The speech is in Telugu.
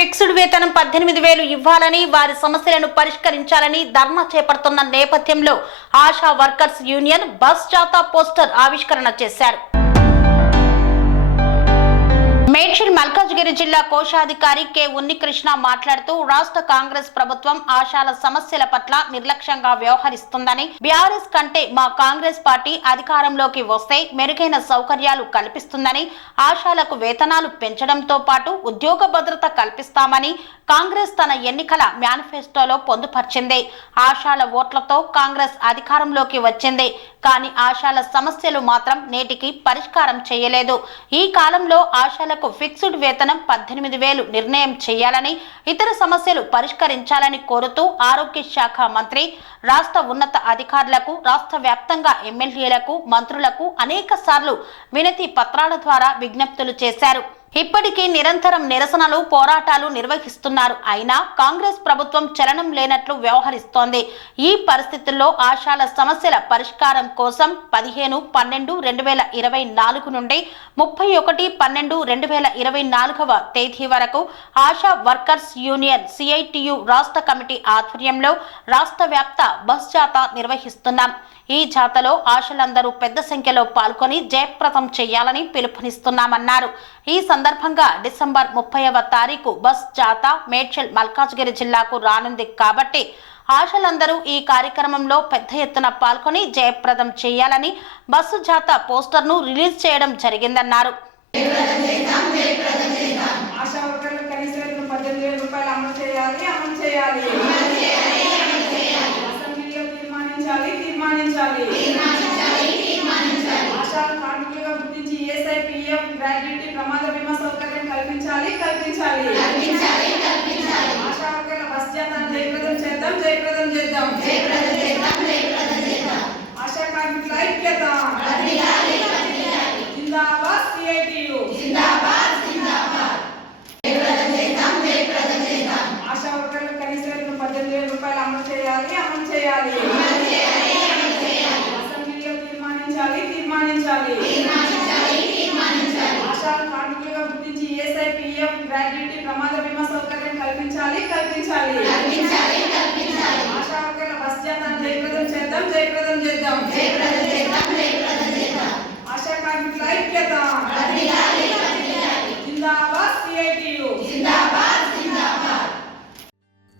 ఫిక్స్డ్ వేతనం పద్దెనిమిది వేలు ఇవ్వాలని వారి సమస్యలను పరిష్కరించాలని ధర్నా చేపడుతున్న నేపథ్యంలో ఆశా వర్కర్స్ యూనియన్ బస్ జాతా పోస్టర్ ఆవిష్కరణ చేశారు మేడ్చల్ మల్కాజ్గిరి జిల్లా కోశాధికారి కె ఉన్నికృష్ణ మాట్లాడుతూ రాష్ట్ర కాంగ్రెస్ ప్రభుత్వం ఆశాల సమస్యల పట్ల నిర్లక్ష్యంగా వ్యవహరిస్తుందని బీఆర్ఎస్ కంటే మా కాంగ్రెస్ పార్టీ అధికారంలోకి వస్తే మెరుగైన సౌకర్యాలు కల్పిస్తుందని ఆశాలకు వేతనాలు పెంచడంతో పాటు ఉద్యోగ భద్రత కల్పిస్తామని కాంగ్రెస్ తన ఎన్నికల మేనిఫెస్టోలో పొందుపర్చింది ఆశాల ఓట్లతో కాంగ్రెస్ అధికారంలోకి వచ్చింది కానీ ఆశాల సమస్యలు మాత్రం నేటికి పరిష్కారం చేయలేదు ఈ కాలంలో ఆశాలకు ఫిక్స్డ్ వేతనం పద్దెనిమిది వేలు నిర్ణయం చేయాలని ఇతర సమస్యలు పరిష్కరించాలని కోరుతూ ఆరోగ్య శాఖ మంత్రి రాష్ట్ర ఉన్నత అధికారులకు రాష్ట్ర వ్యాప్తంగా ఎమ్మెల్యేలకు మంత్రులకు అనేక సార్లు వినతి పత్రాల ద్వారా విజ్ఞప్తులు చేశారు ఇప్పటికీ నిరంతరం నిరసనలు పోరాటాలు నిర్వహిస్తున్నారు అయినా కాంగ్రెస్ ప్రభుత్వం చలనం లేనట్లు వ్యవహరిస్తోంది ఈ పరిస్థితుల్లో ఆశాల సమస్యల పరిష్కారం కోసం పదిహేను పన్నెండు రెండు వేల ఇరవై నాలుగు నుండి ముప్పై ఒకటి పన్నెండు రెండు వేల ఇరవై నాలుగవ తేదీ వరకు ఆశా వర్కర్స్ యూనియన్ సిఐటియు రాష్ట్ర కమిటీ ఆధ్వర్యంలో రాష్ట్ర వ్యాప్త బస్ జాతా నిర్వహిస్తున్నాం ఈ జాతలో ఆశలందరూ పెద్ద సంఖ్యలో పాల్గొని జయప్రదం చేయాలని పిలుపునిస్తున్నామన్నారు ఈ సందర్భంగా డిసెంబర్ ముప్పైవ తారీఖు బస్ జాత మేడ్చల్ మల్కాజ్గిరి జిల్లాకు రానుంది కాబట్టి ఆశలందరూ ఈ కార్యక్రమంలో పెద్ద ఎత్తున పాల్గొని జయప్రదం చేయాలని బస్సు జాత పోస్టర్ను రిలీజ్ చేయడం జరిగిందన్నారు అమలు చేయాలి అమలు చేయాలి తీర్మానించాలి ఆశాలు కార్మికులుగా గుర్తించి ఏసై పిఎఫ్ గ్రాడ్యుయేటీ ప్రమాద బీమా సౌకర్యం కల్పించాలి కల్పించాలి తీర్మానించాలి ఆశాలు గుర్తించి గ్రాడ్యుటీ ప్రమాద బీమా సౌకర్యం కల్పించాలి కల్పించాలి ఆశా బస్ చేద్దాం జయప్రదం చేద్దాం జయప్రదం చేద్దాం ఆశా కార్మికుల ఐక్యత